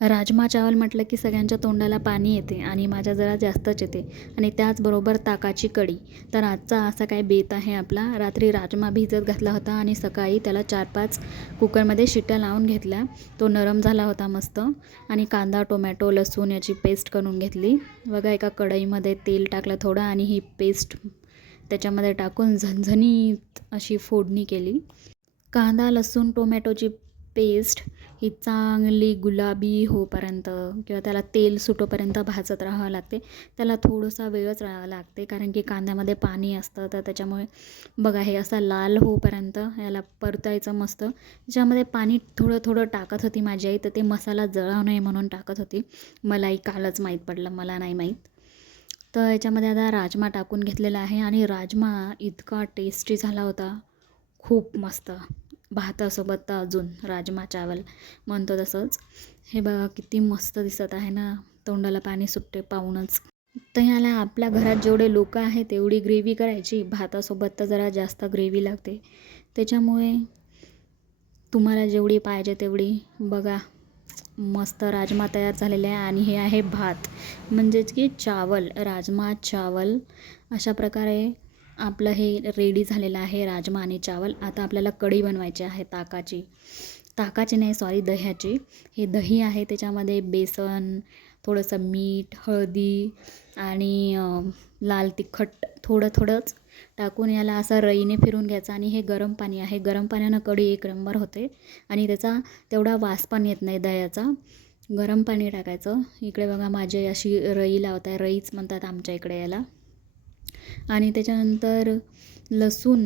राजमा चावल म्हटलं की सगळ्यांच्या तोंडाला पाणी येते आणि माझ्या जरा जास्तच येते आणि त्याचबरोबर ताकाची कढी. तर आजचा असा काय बेत आहे आपला. रात्री राजमा भिजत घातला होता आणि सकाळी त्याला चार पाच कुकरमध्ये शिट्या लावून घेतल्या. तो नरम झाला होता मस्त आणि कांदा टोमॅटो लसूण याची पेस्ट करून घेतली. बघा एका कढईमध्ये तेल टाकलं थोडं आणि ही पेस्ट त्याच्यामध्ये टाकून झणझणीत अशी फोडणी केली. कांदा लसूण टोमॅटोची पेस्ट ही चांगली गुलाबी होपर्यंत किंवा त्याला तेल सुटोपर्यंत भाजत राहावं लागते. त्याला थोडासा वेळच राहावं लागते कारण की कांद्यामध्ये पाणी असतं तर त्याच्यामुळे बघा हे असा लाल होपर्यंत याला परतायचं मस्त. ज्यामध्ये पाणी थोडं थोडं टाकत होती माझी आई तर ते मसाला जळाव नये म्हणून टाकत होती. मलाही कालच माहीत पडलं मला नाही माहीत. तर याच्यामध्ये आता राजमा टाकून घेतलेला आहे आणि राजमा इतका टेस्टी झाला होता. खूप मस्त. भातासोबत तर अजून राजमा चावल म्हणतो तसंच. हे बघा किती मस्त दिसत आहे ना तोंडाला पाणी सुटते पाहूनच. तर ह्याला आपल्या घरात जेवढे लोक आहेत तेवढी ग्रेव्ही करायची. भातासोबत तर जरा जास्त ग्रेव्ही लागते. त्याच्यामुळे तुम्हाला जेवढी पाहिजे तेवढी बघा. मस्त राजमा तयार झालेले आहे आणि हे आहे भात. म्हणजेच की चावल राजमा चावल अशा प्रकारे आपलं हे रेडी झालेलं आहे राजमा आणि चावल. आता आपल्याला कढी बनवायची आहे ताकाची. ताकाची नाही सॉरी दह्याची. हे दही आहे त्याच्यामध्ये बेसन थोडंसं मीठ हळदी आणि लाल तिखट थोडं थोडंच टाकून याला असं रईने फिरून घ्यायचं आणि हे गरम पाणी आहे. गरम पाण्यानं कढी एक नंबर होते आणि त्याचा तेवढा वास पण येत नाही दह्याचा. गरम पाणी टाकायचं. इकडे बघा माझी अशी रई लावत आहे रईच म्हणतात आमच्या इकडे याला. आणि त्याच्यानंतर लसूण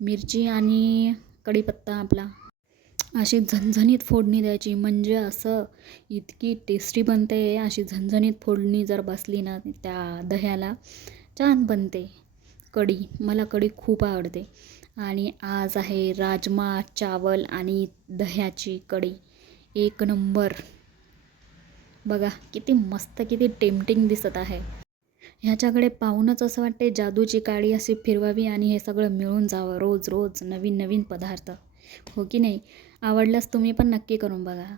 मिरची आणि कढीपत्ता आपला. अशी झणझणीत फोडणी द्यायची. म्हणजे असं इतकी टेस्टी बनते. अशी झणझणीत फोडणी जर बसली ना त्या दह्याला छान बनते. कढी. मला कढी खूप आवडते. आणि आज आहे राजमा चावल आणि दह्याची कढी. एक नंबर. बघा किती मस्त किती टेम्पटिंग दिसत आहे. ह्याच्याकडे पाहूनच असं वाटते जादूची काळी अशी फिरवावी आणि हे सगळं मिळून जावं रोज रोज नवीन नवीन पदार्थ. हो की नाही? आवडल्यास तुम्ही पण नक्की करून बघा.